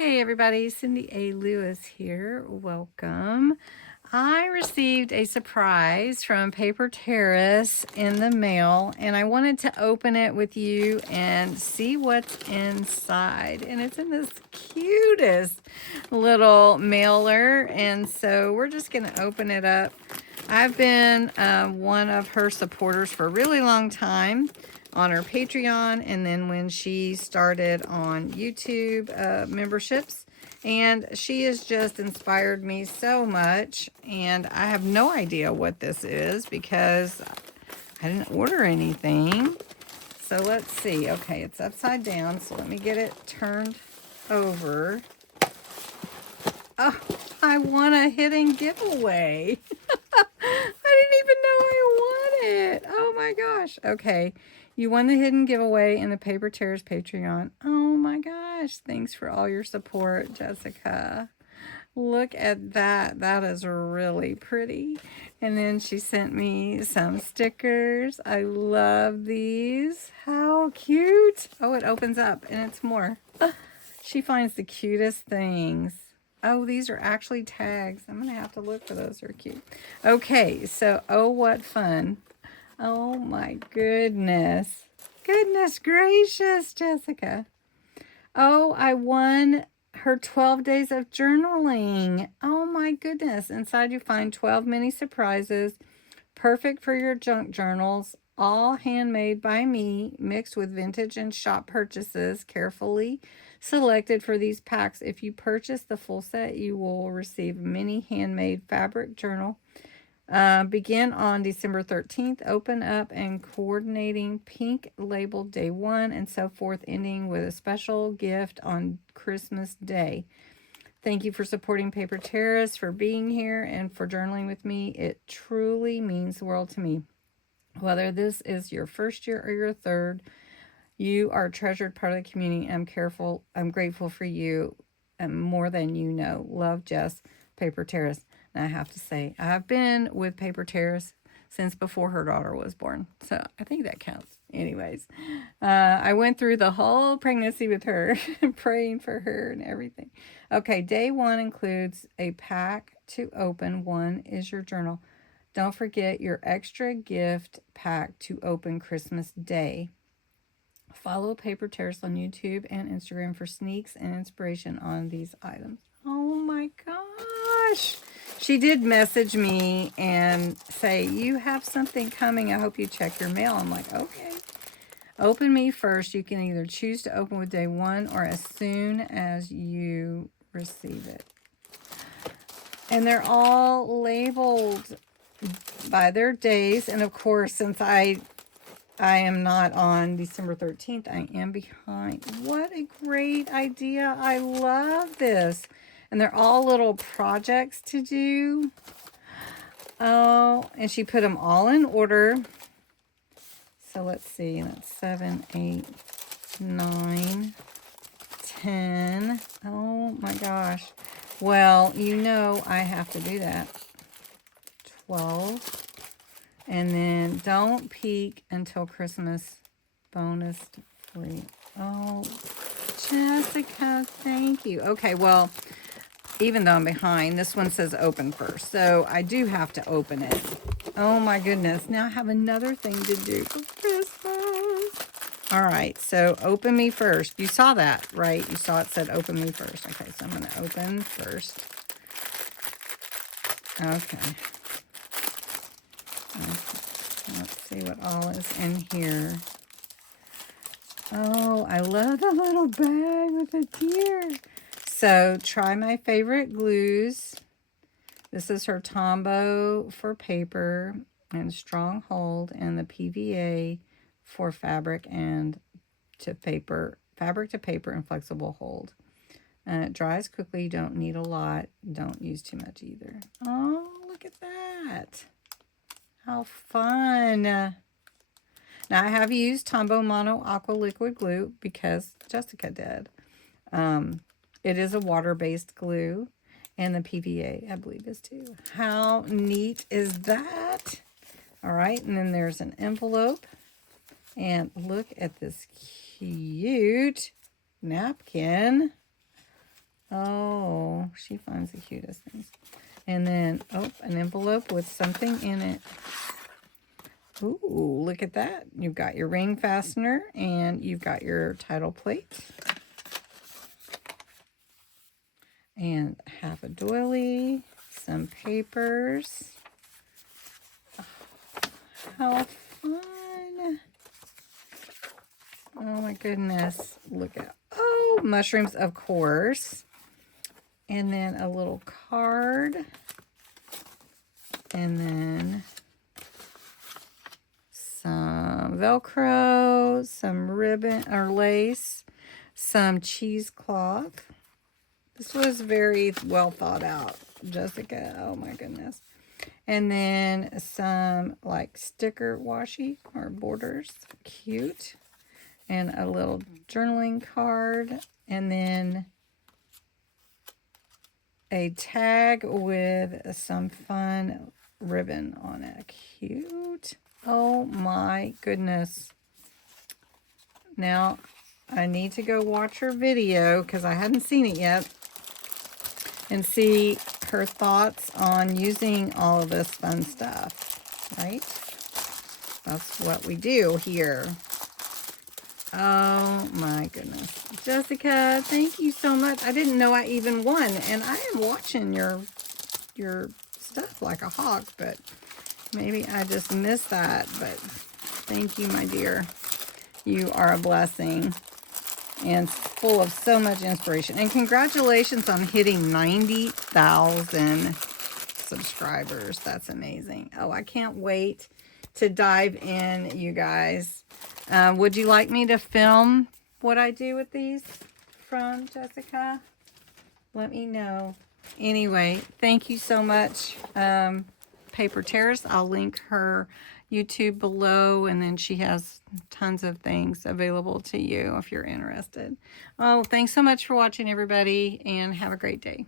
Hey everybody, CindyALewis here. Welcome. I received a surprise from Paper Terrace in the mail, and I wanted to open it with you and see what's inside. And it's in this cutest little mailer, and so we're just going to open it up. I've been one of her supporters for a really long time on her Patreon, and then when she started on YouTube memberships, and she has just inspired me so much. And I have no idea what this is because I didn't order anything. So let's see. Okay, it's upside down, so let me get it turned over. Oh, I won a hidden giveaway. I didn't even know I won it. Oh my gosh. Okay. You won the hidden giveaway in the Paper Terrace Patreon. Oh my gosh. Thanks for all your support, Jessica. Look at that. That is really pretty. And then she sent me some stickers. I love these. How cute. Oh, it opens up and it's more. She finds the cutest things. Oh, these are actually tags. I'm going to have to look for those. They're cute. Okay, so, oh, what fun. Oh, my goodness. Goodness gracious, Jessica. Oh, I won her 12 days of journaling. Oh, my goodness. Inside you find 12 mini surprises, perfect for your junk journals, all handmade by me, mixed with vintage and shop purchases, carefully selected for these packs. If you purchase the full set, you will receive a mini handmade fabric journal. Begin on December 13th. Open up and coordinating pink labeled day 1 and so forth, ending with a special gift on Christmas Day. Thank you for supporting Paper Terrace, for being here, and for journaling with me. It truly means the world to me. Whether this is your first year or your third, you are a treasured part of the community. I'm grateful for you, and more than you know. Love, Jess, Paper Terrace. And I have to say, I've been with Paper Terrace since before her daughter was born. So I think that counts. Anyways, I went through the whole pregnancy with her, praying for her and everything. Okay, day 1 includes a pack to open. 1 is your journal. Don't forget your extra gift pack to open Christmas Day. Follow Paper Terrace on YouTube and Instagram for sneaks and inspiration on these items. Oh my gosh. She did message me and say, you have something coming. I hope you check your mail. I'm like, okay. Open me first. You can either choose to open with day 1 or as soon as you receive it. And they're all labeled by their days. And of course, since I am not on December 13th. I am behind. What a great idea. I love this. And they're all little projects to do. Oh, and she put them all in order. So let's see. That's 7, 8, 9, 10. Oh my gosh. Well, you know I have to do that. 12. And then don't peek until Christmas bonus free. Oh, Jessica, thank you. Okay, well, even though I'm behind, this one says open first. So I do have to open it. Oh my goodness. Now I have another thing to do for Christmas. All right, so open me first. You saw that, right? You saw it said open me first. Okay, so I'm going to open first. Okay. Let's see what all is in here. Oh, I love the little bag with the deer. So try my favorite glues. This is her Tombow for paper and strong hold, and the PVA for fabric to paper and flexible hold. It dries quickly. You don't need a lot. Don't use too much either. Oh, look at that. How fun. Now, I have used Tombow Mono Aqua Liquid Glue because Jessica did. It is a water-based glue, and the PVA, I believe, is too. How neat is that? All right, and then there's an envelope. And look at this cute napkin. Oh, she finds the cutest things. And then, oh, an envelope with something in it. Ooh, look at that. You've got your ring fastener and you've got your title plate. And half a doily, some papers. Oh, how fun. Oh my goodness. Look at, oh, mushrooms, of course. And then a little card. And then some Velcro, some ribbon or lace, some cheesecloth. This was very well thought out, Jessica. Oh my goodness. And then some like sticker washi or borders. Cute. And a little journaling card. And then a tag with some fun ribbon on it. Cute. Oh my goodness. Now, I need to go watch her video because I hadn't seen it yet and see her thoughts on using all of this fun stuff, right? That's what we do here. Oh my goodness. Jessica, thank you so much. I didn't know I even won, and I am watching your stuff like a hawk, but maybe I just missed that. But thank you, my dear. You are a blessing and full of so much inspiration. And congratulations on hitting 90,000 subscribers. That's amazing. Oh, I can't wait to dive in, you guys. Would you like me to film what I do with these from Jessica? Let me know. Anyway, thank you so much, Paper Terrace. I'll link her YouTube below, and then she has tons of things available to you if you're interested. Oh, thanks so much for watching, everybody, and have a great day.